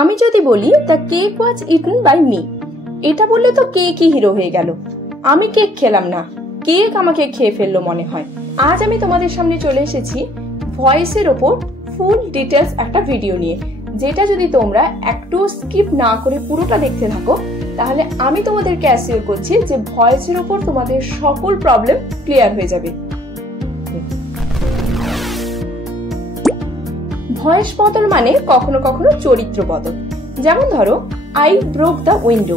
আমি যদি বলি the cake was eaten by me, এটা বললে তো কেকই হিরো হয়ে গেল। আমি কেক খেলাম না, কেক আমাকে খেয়ে ফেললো মনে হয়। আজ আমি তোমাদের সামনে চলে এসেছি ভয়েসের ওপর ফুল ডিটেলস একটা ভিডিও নিয়ে, যেটা যদি তোমরা একটু স্কিপ না করে পুরোটা দেখতে থাকো তাহলে আমি তোমাদেরকে অ্যাসিওর করছি যে ভয়েসের ওপর তোমাদের সকল প্রবলেম ক্লিয়ার হয়ে যাবে। ভয়েস বদল মানে কখনো কখনো চরিত্র বদল। যেমন ধরো আই ব্রোক দ্য উইন্ডো,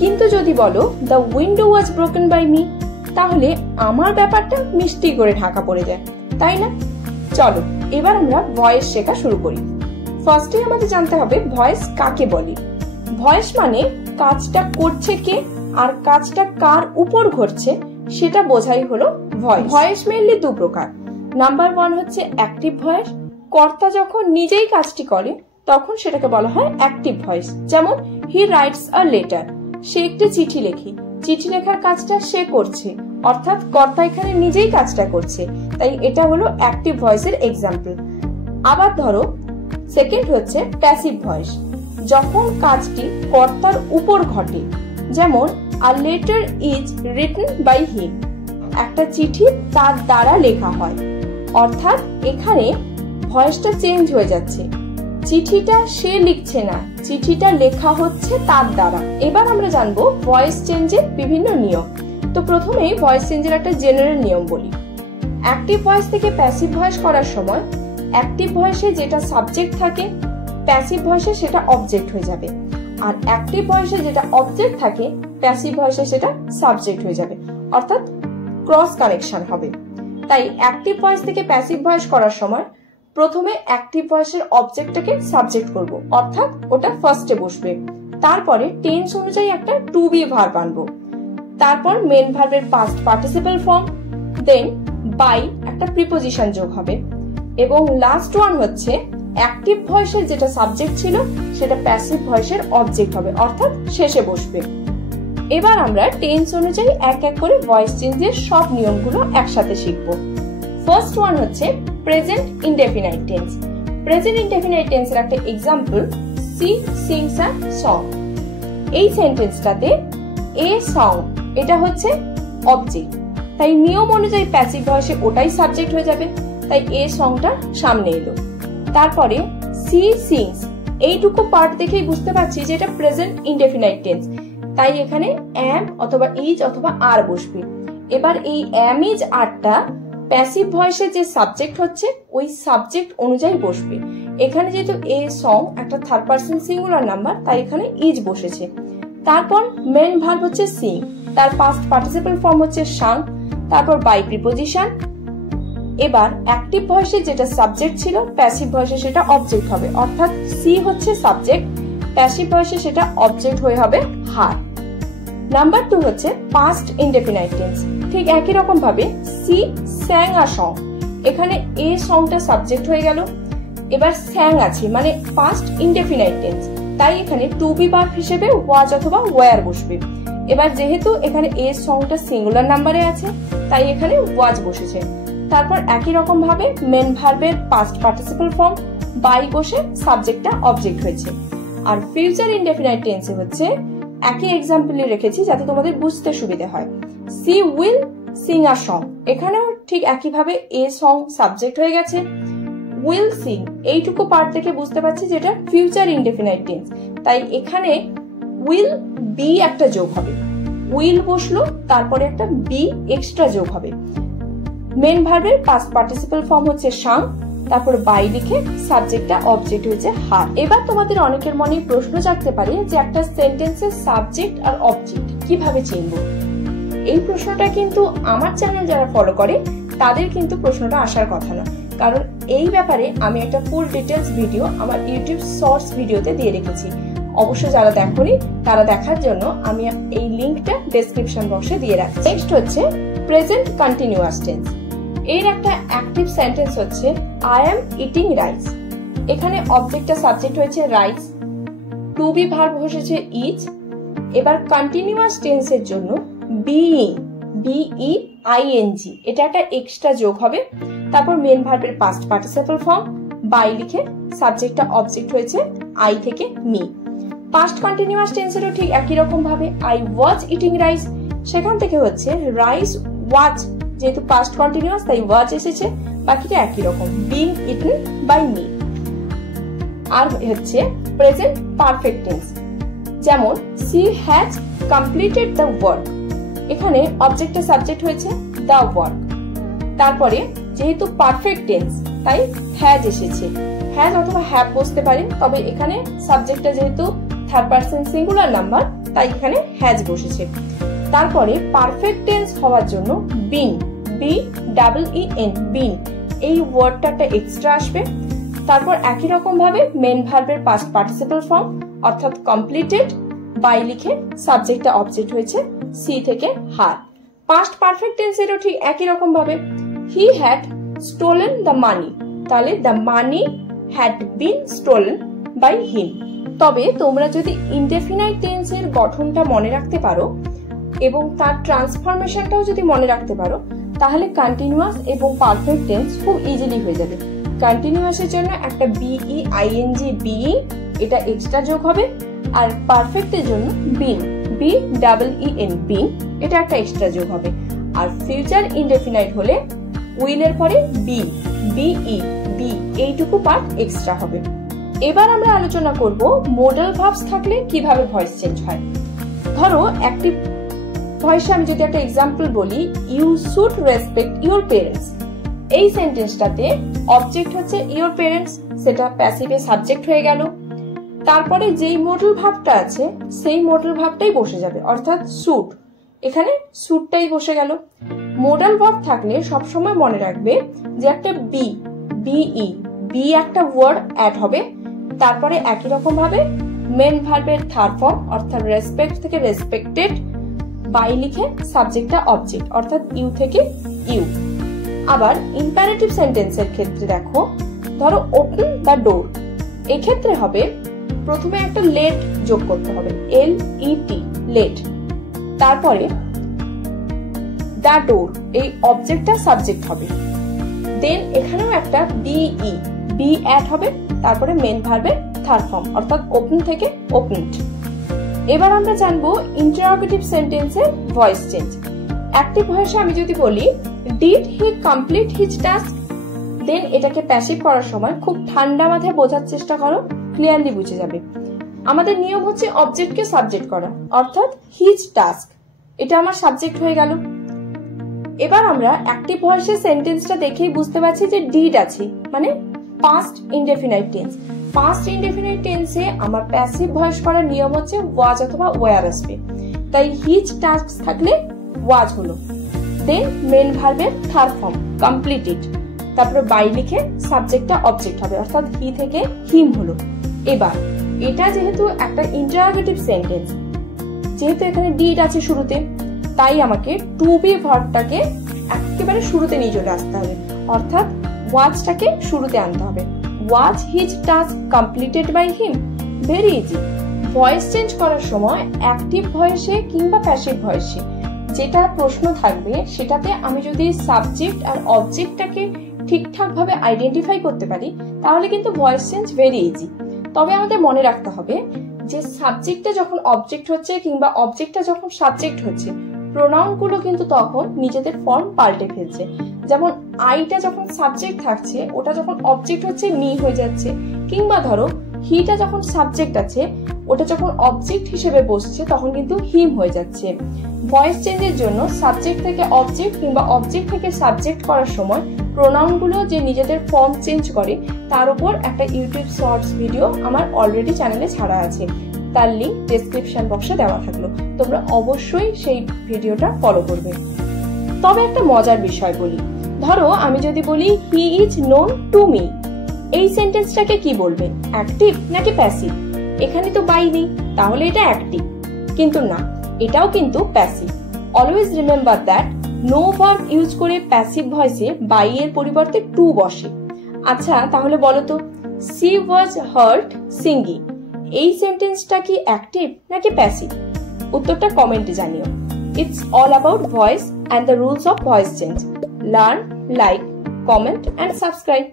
কিন্তু যদি বলো the window was broken by me, তাহলে আমার ব্যাপারটা মিষ্টি করে ঢাকা পড়ে যায়, তাই না? চলো এবার আমরা ভয়েস শেখা শুরু করি। ফার্স্টে আমাদের জানতে হবে ভয়েস কাকে বলে। ভয়েস মানে কাজটা করছে কে আর কাজটা কার উপর ঘটছে সেটা বোঝাই হলো ভয়েস। ভয়েস মেইনলি দু প্রকার। নাম্বার 1 হচ্ছে অ্যাক্টিভ ভয়েস, কর্তা যখন নিজেই কাজটি করে তখন সেটাকে বলা হয় অ্যাক্টিভ ভয়েস। যেমন হি রাইটস আ লেটার, সে একটি চিঠি লেখে, চিঠি লেখার কাজটা সে করছে, অর্থাৎ কর্তা এখানে নিজেই কাজটা করছে, তাই এটা হলো অ্যাক্টিভ ভয়েসের এক্সাম্পল। আবার ধরো সেকেন্ড হচ্ছে প্যাসিভ ভয়েস, যখন কাজটি কর্তার উপর ঘটে। যেমন a letter is written by him, একটা চিঠি তার দ্বারা লেখা হয়, অর্থাৎ এখানে ভয়েসটা চেঞ্জ হয়ে যাচ্ছে, চিঠিটা সে লিখছে না, চিঠিটা লেখা হচ্ছে তার দ্বারা। এবার আমরা জানবো ভয়েস চেঞ্জের বিভিন্ন নিয়ম। তো প্রথমেই ভয়েস চেঞ্জের একটা জেনারেল নিয়ম বলি। অ্যাক্টিভ ভয়েস থেকে প্যাসিভ ভয়েস করার সময় অ্যাক্টিভ ভয়েসে যেটা সাবজেক্ট থাকে প্যাসিভ ভয়েসে সেটা অবজেক্ট হয়ে যাবে, আর অ্যাক্টিভ ভয়েসে যেটা অবজেক্ট থাকে প্যাসিভ ভয়েসে সেটা সাবজেক্ট হয়ে যাবে, অর্থাৎ ক্রস কানেকশন হবে। তাই অ্যাক্টিভ ভয়েস থেকে প্যাসিভ ভয়েস করার সময় প্রথমে অ্যাক্টিভ ভয়েসের অবজেক্টটাকে সাবজেক্ট করব, অর্থাৎ ওটা ফার্স্টে বসবে। তারপরে টেন্স অনুযায়ী একটা টু বি ভার্ব আনবো, তারপর মেন ভার্বের past participle form, then by একটা প্রিপোজিশন যোগ হবে, এবং লাস্ট ওয়ান হচ্ছে অ্যাক্টিভ ভয়েসের যেটা সাবজেক্ট ছিল সেটা প্যাসিভ ভয়েসের অবজেক্ট হবে, অর্থাৎ শেষে বসবে। এবার আমরা টেন্স অনুযায়ী এক এক করে ভয়েস চেঞ্জের সব নিয়মগুলো একসাথে শিখবো। ফার্স্ট ওয়ান হচ্ছে present indefinite tense. Present indefinite টেন্সের একটা example she sings a song. এই সেন্টেন্সটাতে এ সং এটা হচ্ছে অবজেক্ট, তাই নিয়ম অনুযায়ী প্যাসিভ ভয়েসে ওটাই সাবজেক্ট হয়ে যাবে, তাই এ সংটা সামনে এলো। তারপরে সি সিংস, এইটুকু পার্ট দেখেই বুঝতে পারছি যে এটা প্রেজেন্ট ইনডেফিনাইট টেন্স, তাই এখানে অ্যাম অথবা ইজ অথবা আর বসবে। এবার এই অ্যাম ইজ আরটা প্যাসিভ ভয়েসে যে সাবজেক্ট হচ্ছে ওই সাবজেক্ট অনুযায়ী বসবে। এখানে যেহেতু এ সং একটা থার্ড পারসন সিঙ্গুলার নাম্বার, তাই এখানে ইজ বসেছে। তারপর মেন ভার্ব হচ্ছে সিং, তার পাস্ট পার্টিসিপল ফর্ম হচ্ছে সাং, তারপর বাই প্রিপোজিশন। এবার অ্যাক্টিভ ভয়েসে যেটা সাবজেক্ট ছিল প্যাসিভ ভয়েসে সেটা অবজেক্ট হবে, অর্থাৎ সি হচ্ছে সাবজেক্ট, প্যাসিভ ভয়েসে সেটা অবজেক্ট হয়ে হবে হার। নাম্বার 2 হচ্ছে পাস্ট ইনডেফিনাইট টেন্স। ঠিক একই রকম ভাবে সি স্যাং আ সং, এখানে এ সংটা সাবজেক্ট হয়ে গেল, এবার স্যাং আছে মানে পাস্ট ইনডেফিনাইট টেন্স, তাই এখানে টু বি ভার্ব হিসেবে ওয়াজ অথবা ওয়্যার বসবে। এবার যেহেতু এখানে এ সংটা সিঙ্গুলার নাম্বারে আছে তাই এখানে ওয়াজ বসেছে। তারপর একই রকম ভাবে মেন ভার্বের পাস্ট পার্টিসিপল ফর্ম বাই বসে সাবজেক্টটা অবজেক্ট হয়েছে। আর ফিউচার ইনডেফিনাইট টেন্সে হচ্ছে একই এক্সাম্পল রেখেছি যাতে তোমাদের বুঝতে সুবিধা হয়। She will sing a song, এখানেও ঠিক একইভাবে এ সং সাবজেক্ট হয়ে গেছে, উইল সিং এইটুকু পার্ট থেকে বুঝতে পারছি যেটা ফিউচার ইনডেফিনাইট টেন্স, তাই এখানে উইল বি একটা যোগ হবে, উইল বসলো তারপরে একটা বি এক্সট্রা যোগ হবে। মেন ভার্বের পাস্ট পার্টিসিপল ফর্ম হচ্ছে সাং, তারপর বাই লিখে সাবজেক্টটা অবজেক্ট হয়েছে হার। এবার তোমাদের অনেকের মনে প্রশ্ন জাগতে পারে যে একটা সেন্টেন্সের সাবজেক্ট আর অবজেক্ট কিভাবে চিনবো। এই প্রশ্নটা কিন্তু আমার চ্যানেল যারা ফলো করে তাদের কিন্তু প্রশ্নটা আসার কথা না, কারণ এই ব্যাপারে আমি একটা ফুল ডিটেলস ভিডিও আমার ইউটিউব শর্টস ভিডিওতে দিয়ে রেখেছি। অবশ্য যারা দেখোনি তারা দেখার জন্য আমি এই লিংকটা ডেসক্রিপশন বক্সে দিয়ে রাখছি। নেক্সট হচ্ছে প্রেজেন্ট কন্টিনিউয়াস টেন্স। এর একটা অ্যাক্টিভ সেন্টেন্স হচ্ছে আই এম ইটিং রাইস। এখানে অবজেক্টটা সাবজেক্ট হয়েছে রাইস, টু বি ভার্ব বসেছে ইজ। এবার কন্টিনিউয়াস টেন্সের জন্য বিইং BEING এটা একটা এক্সট্রা যোগ হবে, তারপর মেন ভার্বের পাস্ট পার্টিসিপল ফর্ম বাই লিখে সাবজেক্টটা অবজেক্ট হয়েছে আই থেকে মি। পাস্ট কন্টিনিউয়াস টেন্সেরও ঠিক একই রকম ভাবে আই ওয়াজ ইটিং রাইস, সেখান থেকে হচ্ছে রাইস ওয়াজ, যেহেতু পাস্ট কন্টিনিউয়াস তাই ওয়াজ এসেছে, বাকিটা একই রকম বিং ইটেন বাই মি। আর হচ্ছে প্রেজেন্ট পারফেক্ট টেন্স, যেমন she has completed the work, এখানে অবজেক্টের সাবজেক্ট হয়েছে দ্য ওয়ার্ক। তারপরে যেহেতু পারফেক্ট টেন্স তাই হ্যাজ এসেছে, হ্যাজ অথবা হ্যাভ বসতে পারে, তবে এখানে সাবজেক্টটা যেহেতু থার্ড পারসন সিঙ্গুলার নাম্বার তাই এখানে হ্যাজ বসেছে। তারপরে পারফেক্ট টেন্স হওয়ার জন্য বিন, বি ডাবল ই এন, বিন, এই ওয়ার্ডটা একটা এক্সট্রা আসবে। তারপর একই রকম ভাবে মেন ভার্বের পাস্ট পার্টিসিপল ফর্ম অর্থাৎ কমপ্লিটেড বাই লিখে সাবজেক্টটা অবজেক্ট হয়েছে সি থেকে হার। পাস্ট পারফেক্ট টেন্সেরও ঠিক একই রকম ভাবে he had stolen the money, তাহলে the money had been stolen by him. তবে তোমরা যদি ইনডেফিনাইট টেন্সের গঠনটা মনে রাখতে পারো এবং তার ট্রান্সফরমেশনটাও যদি মনে রাখতে পারো তাহলে কন্টিনিউয়াস এবং পারফেক্ট টেন্স খুব ইজিলি হয়ে যাবে। কন্টিনিউয়াসের জন্য একটা বিই আইএনজি বিইং এটা এক্সট্রা যোগ হবে, আর পারফেক্টের জন্য বিন, বি ডাবল ই এন, বিন, এটা একটা এক্সট্রা যোগ হবে। আর ফিউচার ইনডেফিনাইট হলে উইল এর পরে বি, বিই, বি, এইটুকু পার্ট এক্সট্রা হবে। এবার আমরা আলোচনা করব মোডাল ভার্বস থাকলে কিভাবে ভয়েস চেঞ্জ হয়। ধরো অ্যাক্টিভ ভয়েসে আমি যদি একটা এক্সাম্পল বলি, you should respect your parents, এই সেন্টেন্সটাতে অবজেক্ট হচ্ছে ইউর পেরেন্টস, সেটা প্যাসিভে সাবজেক্ট হয়ে গেল। তারপরে যেই মোডাল ভার্বটা আছে সেই মোডাল ভার্বটাই বসে যাবে, অর্থাৎ শুড, এখানে শুডটাই বসে গেল। মোডাল ভার্ব থাকলে সবসময় মনে রাখবে যে একটা বি, বিই, বি একটা ওয়ার্ড অ্যাড হবে, তারপরে একই রকম ভাবে মেন ভার্বের থার্ড ফর্ম অর্থাৎ রেসপেক্ট থেকে রেসপেক্টেড বাই লিখে সাবজেক্টটা অবজেক্ট অর্থাৎ ইউ থেকে ইউ। আবার ইম্পারেটিভ সেন্টেন্সের ক্ষেত্রে দেখো, ধরো ওপেন দ্য ডোর, এক্ষেত্রে হবে প্রথমে একটা লেট যোগ করতে হবে, এল ই টি, লেট, তারপরে দ্য ডোর, এই অবজেক্টটা সাবজেক্ট হবে, দেন এখানেও একটা বিই, বি অ্যাড হবে, তারপরে মেন ভার্বের থার্ড ফর্ম অর্থাৎ ওপেন থেকে ওপেনড। এবার আমরা জানবো ইন্টারোগেটিভ সেন্টেন্সের ভয়েস চেঞ্জ। অ্যাক্টিভ ভয়েসে আমি যদি বলি did he complete his task, then এটাকে প্যাসিভ করার সময় খুব ঠান্ডা মাথায় বোঝার চেষ্টা করো, ক্লিয়ারলি বুঝে যাবে। আমাদের নিয়ম হচ্ছে অবজেক্টকে সাবজেক্ট করা, অর্থাৎ হিজ টাস্ক, এটা আমার সাবজেক্ট হয়ে গেল। এবার আমরা অ্যাক্টিভ ভয়েসের সেন্টেন্সটা দেখেই বুঝতে পারছি যে ডিড আছে, মানে past indefinite tense. Past indefinite টেন্সে আমার প্যাসিভ ভয়েস করার নিয়ম হচ্ছে ওয়াজ অথবা ওয়্যার আসবে, তাই হিজ টাস্ক থাকলে ওয়াজ হলো, দেন মেন ভার্বের থার্ড ফর্ম কমপ্লিটেড, তারপরে বাই লিখে সাবজেক্টটা অবজেক্ট হবে অর্থাৎ হি থেকে হিম হলো। এবার এটা যেহেতু একটা ইন্টারোগেটিভ সেন্টেন্স, যেহেতু এখানে ডিড আছে শুরুতে, তাই আমাকে টু বি ভার্বটাকে একেবারে শুরুতে নিয়ে চলে আসতে হবে, অর্থাৎ ওয়াজটাকে শুরুতে আনতে হবে। Was his task completed by him, very easy. Voice change করার সময় অ্যাক্টিভ ভয়েসে কিংবা প্যাসিভ ভয়েসে যেটা প্রশ্ন থাকবে সেটাতে আমি যদি সাবজেক্ট আর অবজেক্টটাকে ঠিকঠাক ভাবে আইডেন্টিফাই করতে পারি তাহলে কিন্তু ভয়েস চেঞ্জ ভেরি ইজি। তবে আমাদের মনে রাখতে হবে যে সাবজেক্টটা যখন অবজেক্ট হচ্ছে কিংবা অবজেক্টটা যখন সাবজেক্ট হচ্ছে, প্রোনাউন গুলো কিন্তু তখন নিজেদের ফর্ম পাল্টে ফেলছে। যেমন আইটা যখন সাবজেক্ট থাকছে ওটা যখন অবজেক্ট হচ্ছে মি হয়ে যাচ্ছে, কিংবা ধরো হিটা যখন সাবজেক্ট আছে ওটা যখন অবজেক্ট হিসেবে বসছে তখন কিন্তু হিম হয়ে যাচ্ছে। ভয়েস চেঞ্জের জন্য সাবজেক্ট থেকে অবজেক্ট কিংবা অবজেক্ট থেকে সাবজেক্ট করার সময় প্রোনাউন গুলো যে নিজেদের ফর্ম চেঞ্জ করে তার উপর একটা ইউটিউব শর্টস ভিডিও আমার অলরেডি চ্যানেলে ছাড়া আছে, তার লিংক ডেসক্রিপশন বক্সে দেওয়া থাকলো, তোমরা অবশ্যই সেই ভিডিওটা ফলো করবে। তবে একটা মজার বিষয় বলি, ধরো আমি যদি বলি he is known to me, এই সেন্টেন্সটাকে কি বলবে, অ্যাক্টিভ নাকি প্যাসিভ? এখানে তো বাই নেই, তাহলে এটা অ্যাক্টিভ, কিন্তু না, এটাও কিন্তু passive. Always remember that no verb use করে প্যাসিভ ভয়েসে বাই এর পরিবর্তে টু বসে। আচ্ছা তাহলে বলো তো, সি ওয়াজ হার্ট সিঙ্গিং, এই সেন্টেন্সটা কি অ্যাক্টিভ নাকি প্যাসিভ? উত্তরটা কমেন্টে জানিও। It's all about voice and the rules of voice change. Learn, like, comment and subscribe.